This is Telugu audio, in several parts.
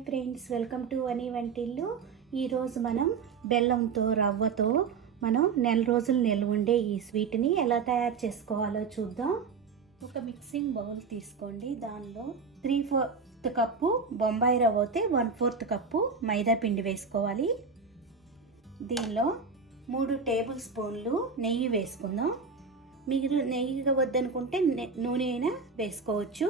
హాయ్ ఫ్రెండ్స్, వెల్కమ్ టు అని వంటిల్లు. ఈరోజు మనం బెల్లంతో రవ్వతో మనం నెల రోజులు నిల్వ ఉండే ఈ స్వీట్ని ఎలా తయారు చేసుకోవాలో చూద్దాం. ఒక మిక్సింగ్ బౌల్ తీసుకోండి. దానిలో 3/4 కప్పు బొంబాయి రవ్వ అయితే 1/4 కప్పు మైదా పిండి వేసుకోవాలి. దీనిలో 3 టేబుల్ స్పూన్లు నెయ్యి వేసుకుందాం. మీరు నెయ్యిగా వద్దనుకుంటే నూనె అయినా వేసుకోవచ్చు.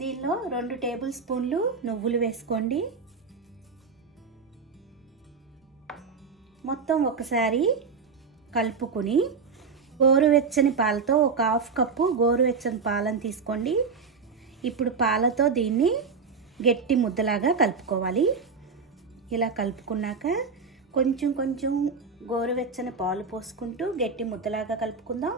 దీనిలో 2 టేబుల్ స్పూన్లు నువ్వులు వేసుకోండి. మొత్తం ఒకసారి కలుపుకుని గోరువెచ్చని పాలతో ఒక 1/2 కప్పు గోరువెచ్చని పాలను తీసుకోండి. ఇప్పుడు పాలతో దీన్ని గట్టి ముద్దలాగా కలుపుకోవాలి. ఇలా కలుపుకున్నాక కొంచెం కొంచెం గోరువెచ్చని పాలు పోసుకుంటూ గట్టి ముద్దలాగా కలుపుకుందాం.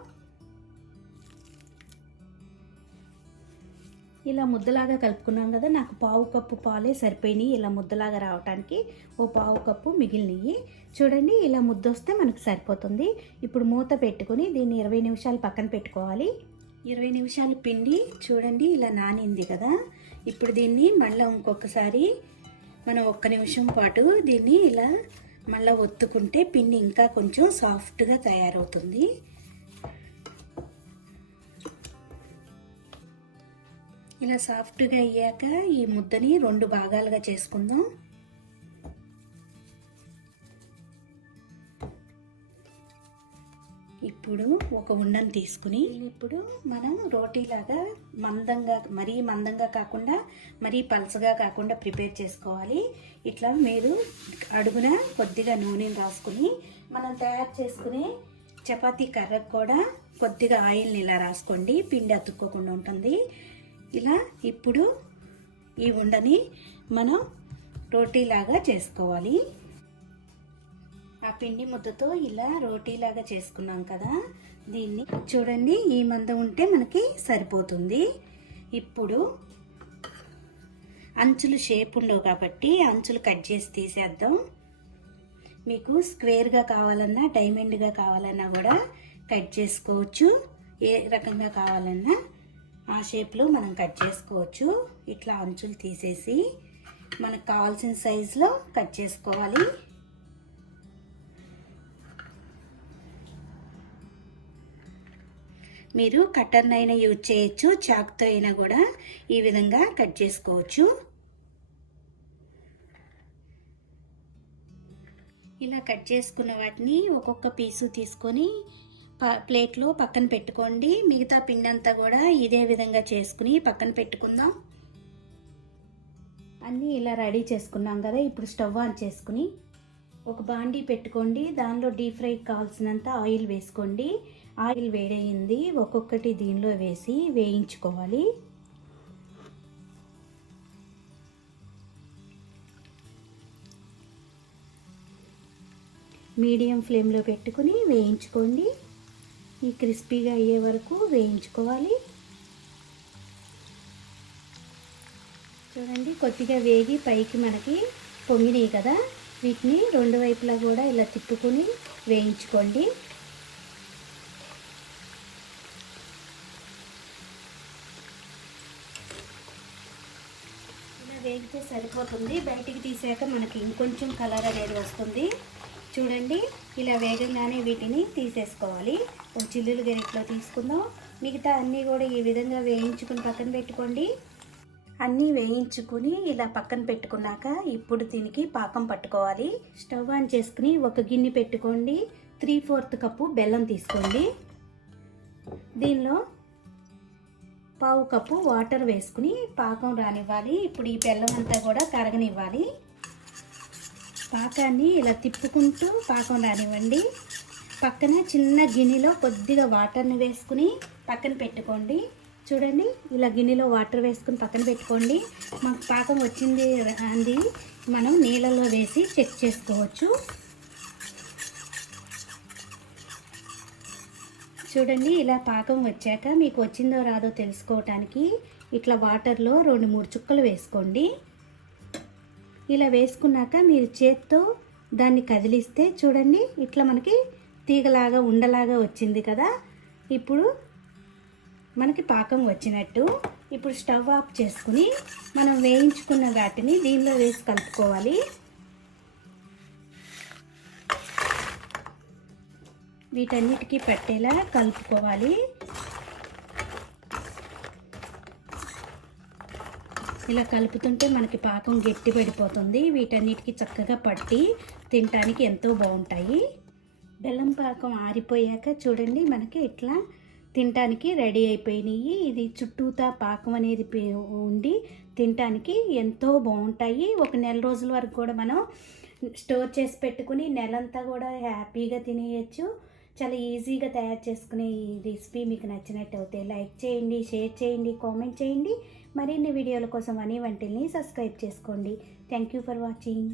ఇలా ముద్దలాగా కలుపుకున్నాం కదా, నాకు 1/2 కప్పు పాలే సరిపోయినాయి. ఇలా ముద్దలాగా రావడానికి 1/2 కప్పు మిగిలినవి. చూడండి, ఇలా ముద్ద వస్తే మనకు సరిపోతుంది. ఇప్పుడు మూత పెట్టుకుని దీన్ని 20 నిమిషాలు పక్కన పెట్టుకోవాలి. 20 నిమిషాలు పిండి చూడండి ఇలా నానింది కదా. ఇప్పుడు దీన్ని మళ్ళీ ఇంకొకసారి మనం 1 నిమిషం పాటు దీన్ని ఇలా మళ్ళీ ఒత్తుకుంటే పిండి ఇంకా కొంచెం సాఫ్ట్గా తయారవుతుంది. ఇలా సాఫ్ట్గా అయ్యాక ఈ ముద్దని 2 భాగాలుగా చేసుకుందాం. ఇప్పుడు ఒక ఉండను తీసుకుని ఇప్పుడు మనం రోటీలాగా మందంగా, మరీ మందంగా కాకుండా మరీ పలసగా కాకుండా ప్రిపేర్ చేసుకోవాలి. ఇట్లా మీరు అడుగున కొద్దిగా నూనెని రాసుకుని మనం తయారు చేసుకునే చపాతీ కర్రకు కూడా కొద్దిగా ఆయిల్ని ఇలా రాసుకోండి. పిండి అతుక్కోకుండా ఉంటుంది. ఇలా ఇప్పుడు ఈ ఉండని మనం రోటీలాగా చేసుకోవాలి. ఆ పిండి ముద్దతో ఇలా రోటీలాగా చేసుకున్నాం కదా, దీన్ని చూడండి ఈ మందం ఉంటే మనకి సరిపోతుంది. ఇప్పుడు అంచులు షేప్ ఉండవు కాబట్టి అంచులు కట్ చేసి తీసేద్దాం. మీకు స్క్వేర్గా కావాలన్నా డైమండ్గా కావాలన్నా కూడా కట్ చేసుకోవచ్చు. ఏ రకంగా కావాలన్నా ఆ షేప్లో మనం కట్ చేసుకోవచ్చు. ఇట్లా అంచులు తీసేసి మనకు కావాల్సిన సైజులో కట్ చేసుకోవాలి. మీరు కట్టర్ని అయినా యూజ్ చేయొచ్చు, చాక్తో అయినా కూడా ఈ విధంగా కట్ చేసుకోవచ్చు. ఇలా కట్ చేసుకున్న వాటిని ఒక్కొక్క పీసు తీసుకొని ప్లేట్లో పక్కన పెట్టుకోండి. మిగతా పిండి అంతా కూడా ఇదే విధంగా చేసుకుని పక్కన పెట్టుకుందాం. అన్నీ ఇలా రెడీ చేసుకున్నాం కదా. ఇప్పుడు స్టవ్ ఆన్ చేసుకుని ఒక బాండీ పెట్టుకోండి. దానిలో డీప్ ఫ్రైకి కావాల్సినంత ఆయిల్ వేసుకోండి. ఆయిల్ వేడయింది. ఒక్కొక్కటి దీనిలో వేసి వేయించుకోవాలి. మీడియం ఫ్లేమ్లో పెట్టుకుని వేయించుకోండి. ఈ క్రిస్పీగా అయ్యే వరకు వేయించుకోవాలి. చూడండి కొద్దిగా వేగి పైకి మనకి పొంగినాయి కదా, వీటిని 2 వైపులా కూడా ఇలా తిప్పుకొని వేయించుకోండి. ఇలా వేగితే సరిపోతుంది. బయటికి తీసాక మనకి ఇంకొంచెం కలర్ అనేది వస్తుంది. చూడండి ఇలా వేగంగానే వీటిని తీసేసుకోవాలి. ఒక చిల్లులు గరిటలో తీసుకుందాం. మిగతా అన్నీ కూడా ఈ విధంగా వేయించుకుని పక్కన పెట్టుకోండి. అన్నీ వేయించుకుని ఇలా పక్కన పెట్టుకున్నాక ఇప్పుడు దీనికి పాకం పట్టుకోవాలి. స్టవ్ ఆన్ చేసుకుని ఒక గిన్నె పెట్టుకోండి. 3/4 కప్పు బెల్లం తీసుకోండి. దీనిలో 1/2 కప్పు వాటర్ వేసుకుని పాకం రానివ్వాలి. ఇప్పుడు ఈ బెల్లం అంతా కూడా కరగనివ్వాలి. పాకాన్ని ఇలా తిప్పుకుంటూ పాకం రానివ్వండి. పక్కన చిన్న గిన్నెలో కొద్దిగా వాటర్ని వేసుకుని పక్కన పెట్టుకోండి. చూడండి ఇలా గిన్నెలో వాటర్ వేసుకుని పక్కన పెట్టుకోండి. మాకు పాకం వచ్చింది అంది మనం నీళ్ళలో వేసి చెక్ చేసుకోవచ్చు. చూడండి ఇలా పాకం వచ్చాక మీకు వచ్చిందో రాదో తెలుసుకోవటానికి ఇట్లా వాటర్లో 2-3 చుక్కలు వేసుకోండి. ఇలా వేసుకున్నాక మీరు చేత్తో దాన్ని కదిలిస్తే చూడండి ఇట్లా మనకి తీగలాగా ఉండలాగా వచ్చింది కదా. ఇప్పుడు మనకి పాకం వచ్చినట్టు. ఇప్పుడు స్టవ్ ఆఫ్ చేసుకుని మనం వేయించుకున్న వాటిని దీనిలో వేసి కలుపుకోవాలి. వీటన్నిటికీ పట్టేలా కలుపుకోవాలి. ఇలా కలుపుతుంటే మనకి పాకం గట్టి పడిపోతుంది. వీటన్నిటికీ చక్కగా పట్టి తినటానికి ఎంతో బాగుంటాయి. బెల్లం పాకం ఆరిపోయాక చూడండి మనకి ఇట్లా తినటానికి రెడీ అయిపోయినాయి. ఇది చుట్టూతా పాకం అనేది ఉండి తినటానికి ఎంతో బాగుంటాయి. ఒక నెల రోజుల వరకు కూడా మనం స్టోర్ చేసి పెట్టుకుని నెలంతా కూడా హ్యాపీగా తినేయచ్చు. చాలా ఈజీగా తయారు చేసుకునే ఈ రెసిపీ మీకు నచ్చినట్టు అయితే లైక్ చేయండి, షేర్ చేయండి, కామెంట్ చేయండి. మరిన్ని వీడియోల కోసం వనీ వంటిల్ని సబ్స్క్రైబ్ చేసుకోండి. Thank you for watching.